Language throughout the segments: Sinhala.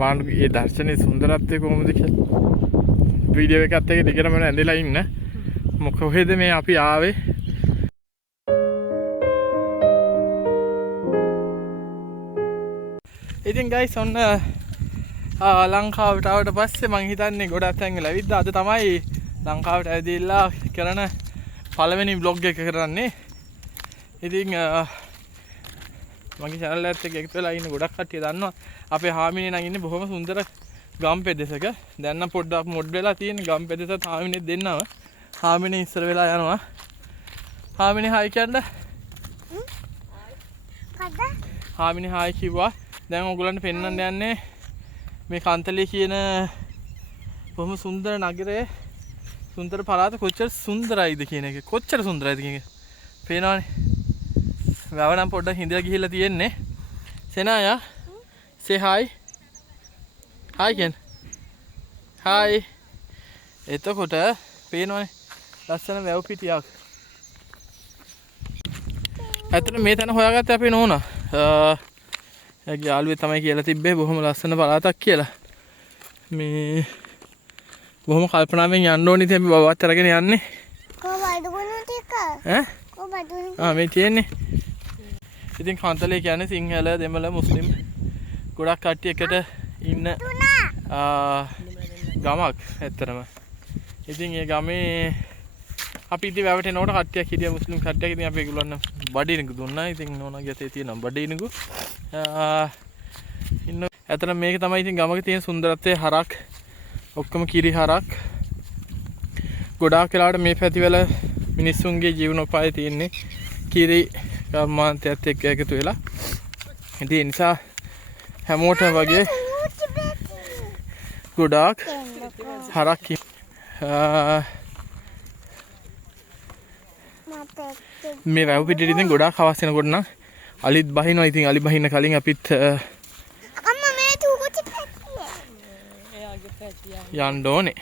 බලන්න මේ දර්ශනයේ සුන්දරත්වය කොහොමද කියලා. වීඩියෝ එකත් එක්ක දිගටම ඇඳලා ඉන්න. කොහෙද මේ අපි ආවේ? ඉතින් guys ඔන්න ලංකාවට ආවට පස්සේ මං හිතන්නේ ගොඩක් තැන් වල ඇවිද්දා. අද තමයි ලංකාවට ඇවිදilla කරන පළවෙනි vlog එක කරන්නේ. ඉතින් මගේ channel එකත් එක්ක එකතු වෙලා ඉන්න ගොඩක් කට්ටිය දන්නවා. අපේ හාමිනේ නම් ඉන්නේ බොහොම සුන්දර ගම් පෙදෙසක. දැන් නම් පොඩ්ඩක් මොඩ් වෙලා තියෙන ගම් පෙදෙසත් හාමිනේ දෙන්නව. හාමිනේ ඉස්සර වෙලා යනවා. හාමිනේ හායි කියන්න. හාමිනේ හායි කිව්වා. දැන් ඔයගොල්ලන්ට පෙන්වන්න යන්නේ මේ කන්තලේ කියන බොහොම සුන්දර නගරයේ සුන්දර පළාත කොච්චර සුන්දරයිද කියන එක. කොච්චර සුන්දරයිද කියන එක. පේනවනේ. වැව නම් පොඩ්ඩක් හිඳලා ගිහිල්ලා තියෙන්නේ. සෙනායා say hi. hi කියන. hi. එතකොට පේනවනේ ලස්සන වැව පිටියක්. ඇත්තට මේ තැන හොයාගත්තේ අපේ නෝනා. එයාගේ යාළුවෙක් තමයි කියලා තිබ්බේ බොහොම ලස්සන පළාතක් කියලා. මේ බොහොම කල්පනාවෙන් යන්න ඕනේ ඉතින් අපි බබාත් අරගෙන යන්නේ. කොහොමද දුන්නේ ටික? ඈ? කොහොමද දුන්නේ? මේ තියෙන්නේ. ඉතින් කන්තලේ කියන්නේ සිංහල, දෙමළ, මුස්ලිම් ගොඩක් කට්ටිය එකට ඉන්න ගමක් ඇත්තටම. ඉතින් ඒ ගමේ අපි ඉතින් වැවට එනකොට කට්ටියක් හිටියා මුස්ලිම් කට්ටියක්. ඉතින් අපි ඒගොල්ලන් බඩිනකු දුන්නා. ඉතින් නෝනාගේ අතේ තියෙන බඩිනකු ඉන්න. ඇත්තටම මේක තමයි ඉතින් ගමක තියෙන සුන්දරත්වයේ හරක්. ඔක්කොම කිරි හරක්. ගොඩාක් වෙලාවට මේ පැතිවල මිනිස්සුන්ගේ ජීවනෝපාය තියෙන්නේ කිරි කර්මාන්තයත් එක්ක එකතු වෙලා. ඉතින් ඒ නිසා හැමෝටම වගේ ගොඩාක් හරක් මේ වැව පිටියට ඉතින් ගොඩාක් හවස් වෙනකොට නම් අලිත් බහිනවා. ඉතින් අලි බහින්න කලින් අපිත් අම්මා මේ තුකුචි පැටිය. එයාගේ පැටිය. යන්න ඕනේ.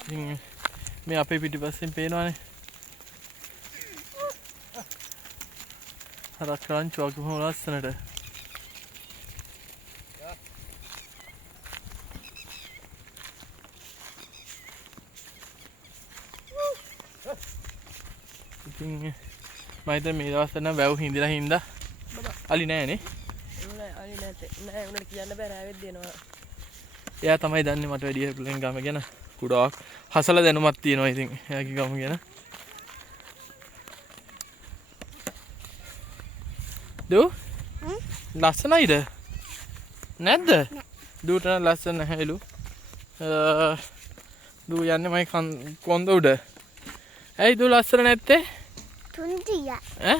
ඉතින් මේ අපේ පිටිපස්සෙන් පේනවනේ. හරක් රංචුවක් බොහොම ලස්සනට. ඉතින් මම හිතන්නේ මේ දවස්වල නම් වැව් හිඳිලා හින්දා අලි නෑනේ. අලි නෑ උනට කියන්න බෑ රාවෙත් දෙනවා. එයා තමයි දන්නේ මට වැඩිය පුලෙන් ගම ගැන කුඩාක් හසල දැනුමක් තියෙනවා. ඉතින් එයාගේ ගම ගැන දු ලස්සනයිද නැද්ද? දුට ලස්සන නැහැලු. දු යන්නේ මයි කොන්ද උඩ. ඇයි දු ලස්සන නැත්තේ? තුන්තිය. ඈ?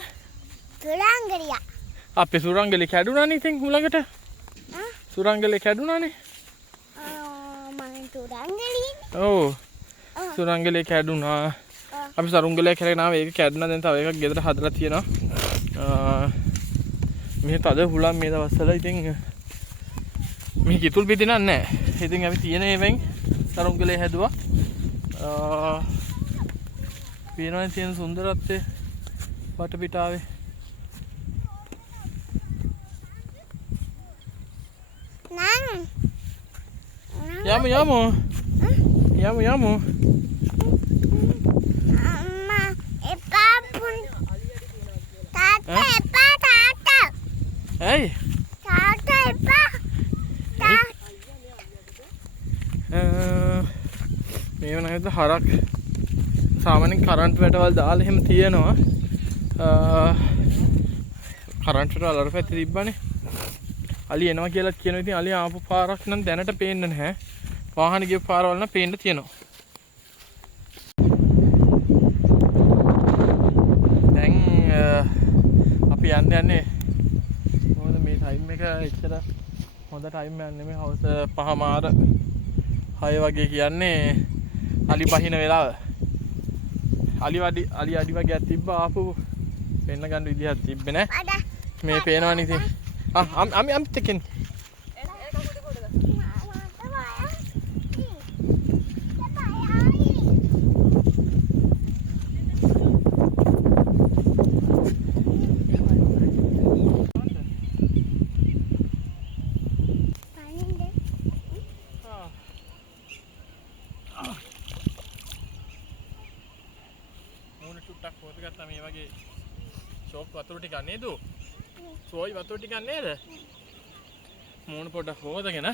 සුරංගලිය. අපේ සුරංගලේ කැඩුනානේ ඉතින් මුලකට. සුරංගලේ කැඩුනානේ. මම සුරංගලිය. ඔව්. සුරංගලේ කැඩුනා. අපි සරුංගලේ කරගෙන ආව ඒක කැඩුනා. දැන් තව එකක් ගෙදර හදලා තියෙනවා. මේ තද හුලම් මේ දවස්වල ඉතින් මේ කිතුල් පිටි නෑ. ඉතින් අපි තියෙන ඒවෙන් සරුංගලේ හැදුවා. පේනවා තියෙන සුන්දරත්වය වටපිටාවේ. යමු අම්මා එපා පුන් තාත්තා එපා තාත්තා. ඇයි? තාත්තා එපා. මේ වෙනකන් හරක් සාමාන්‍යයෙන් කරන්ට් වැටවල් දාලා එහෙම තියෙනවා. කරන්ට් වැටවල් අර පැත්තේ තිබ්බනේ. අලි එනවා කියලා කියනවා. ඉතින් අලි ආපු පාරක් නම් දැනට පේන්නේ නැහැ. වාහන ගිය පාරවල් නම් පේන්න තියෙනවා. දැන් අපි යන්නේ මොකද මේ ටයිම් එක එච්චර හොඳ ටයිම් එකක් නෙමෙයි. හවස 5:00 6 වගේ කියන්නේ අලි බහින වෙලාව. අලි අඩි වගේක් තිබ්බා. ආපු පෙන්න ගන්න විදිහක් තිබ්බේ නෑ. මේ පේනවනේ ඉතින්. I'm taking. මේ වගේ ෂෝක් වතුර ටිකක් නේද? සෝයි වතුර ටිකක් නේද? මූණ පොඩ්ඩක් හොදගෙන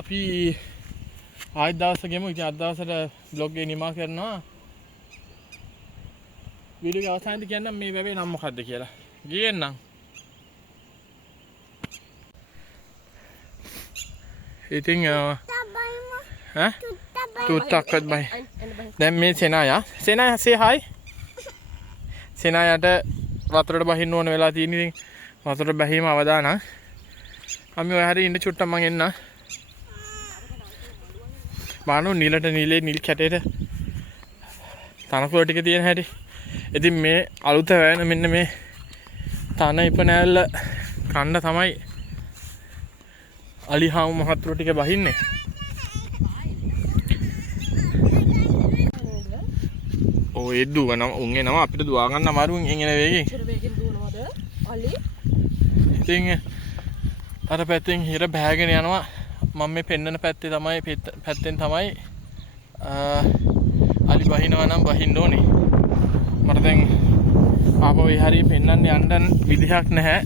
අපි ආයෙත් දවසක ගෙමු. ඉතින් අද දවසට බ්ලොග් එක නිමා කරනවා. වීඩියෝ එක අවසානයේදී කියන්නම් මේ වැවේ නම මොකක්ද කියලා. ගියෙන්නම්. ඉතින් තුත්තක්වත් බයි. දැන් මේ සෙනායා say hi. සෙනායාට වතුරට බහින්න ඕන වෙලා තියෙන. ඉතින් වතුරට බැහිම අවදානම්. අපි ඔය හැරි ඉන්න චුට්ටක් මං එන්න. බානෝ නිලට නිලේ නිල් කැටේට තනකොළ ටික තියෙන හැටි. ඉතින් මේ අලුත වැවෙන මෙන්න මේ තන ඉපනෑල්ල කන්න තමයි අලිහාමු මහත්තුරු ටික බහින්නේ. ඔය දුවන උන් එනවා අපිට දුවා ගන්න අමාරුවෙන් එන වේගෙන්. වේගෙන් දුවනවද? අලි? ඉතින් අර පැත්තෙන් හිර බෑගෙන යනවා. මම මේ පෙන්නන පැත්තේ තමයි පැත්තෙන් තමයි අලි බහිනවා නම් බහින්න ඕනේ. මට දැන් ආපහු ඒ හරිය පෙන්නන්න යන්න විදිහක් නැහැ.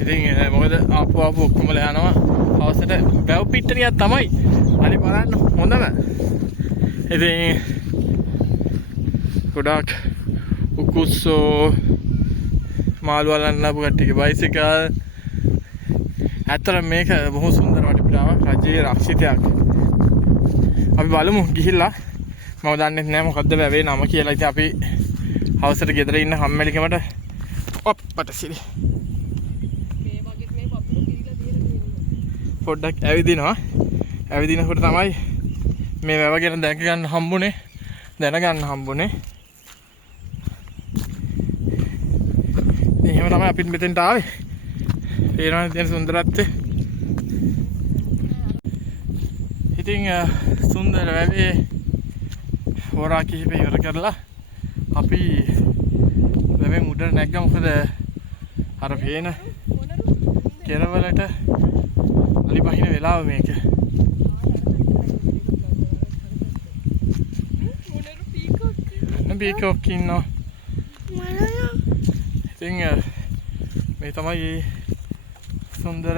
ඉතින් මොකද ආපහු ඔක්කොමලා යනවා. අවසට බැව් පිට්ටනියක් තමයි අලි බලන්න හොඳම. ඉතින් ගොඩාක් උකුස්සෝ මාළු වලන්න ආපු කට්ටියගේ බයිසිකල්. ඇත්තට මේක බොහොම සුන්දර වටපිටාවක්. රජයේ රක්ෂිතයක්. අපි බලමු ගිහිල්ලා. මම දන්නේ නැහැ මොකද්ද වැවේ නම කියලා. ඉතින් අපි හවසට ගෙදර ඉන්න හැම්මැලිකමට ඔප්පට සිරි මේ වගේ මේ වතුර පිරීලා තියෙන්නේ. පොඩ්ඩක් ඇවිදිනවා. ඇවිදිනකොට තමයි මේ වැව ගැන දැක ගන්න හම්බුනේ. දැනගන්න හම්බුනේ. එහෙම තමයි අපිත් මෙතෙන්ට ආවේ. පේනවා තියෙන සුන්දරත්වය. ඉතින් සුන්දර වැවේ හොරා කිහිප ඉවර කරලා අපි වැවෙන් උඩට නැග්ගා. මොකද අර පේන කෙරවලට අලි බහින වෙලාව මේක. පීකෝක් ඉන්නවා. ඉතින් මේ තමයි සුන්දර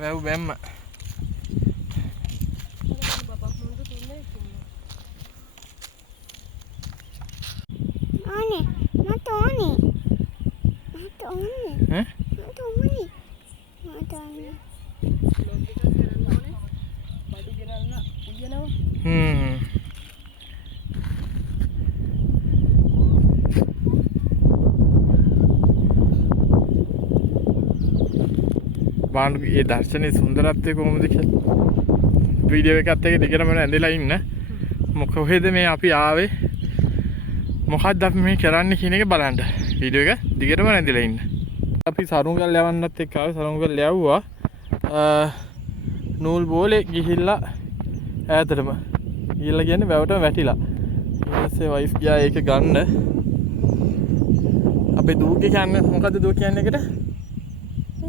වැව් බැම්ම. බාන්න ඒ දර්ශනයේ සුන්දරත්වය කොහොමද කියලා වීඩියෝ එකත් එක්ක දිගටම ඇඳලා ඉන්න. මොකද මේ අපි ආවේ මොකක්ද අපි මේ කරන්නේ කියන එක බලන්න. වීඩියෝ එක දිගටම ඇඳලා ඉන්න. අපි සරුංගල් යවන්නත් එක්ක ආවේ. සරුංගල් යවුවා. නූල් බෝලේ ගිහිල්ලා ඈතටම ගිහිල්ලා කියන්නේ වැවටම වැටිලා. ඊට පස්සේ වයිෆ් ගියා ඒක ගන්න. අපේ දූගේ කියන්නේ මොකද්ද දූ කියන්නේ එකට?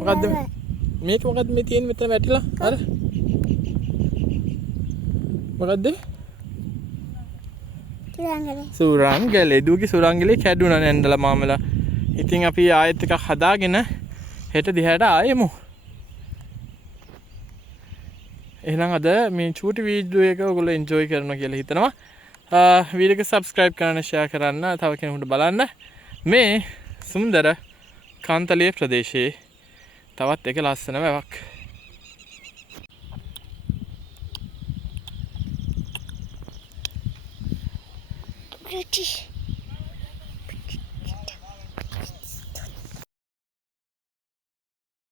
මොකද්ද මේක මොකද්ද මේ තියෙන්නේ මෙතන වැටිලා? අර මොකද්ද? සුරංගලේ. දූගේ සුරංගලේ කැඩුනා නැන්දලා මාමලා. ඉතින් අපි ආයෙත් එකක් හදාගෙන හෙට දිහාට ආයෙමු. එහෙනම් අද මේ චූටි වීඩියෝ එක ඔයගොල්ලෝ එන්ජොයි කරනවා කියලා හිතනවා. වීඩියෝ එක සබ්ස්ක්‍රයිබ් කරන්න, ෂෙයා කරන්න, තව කෙනෙකුට බලන්න. මේ සුන්දර කාන්තලේ ප්‍රදේශයේ තවත් එක ලස්සන වැවක්. British.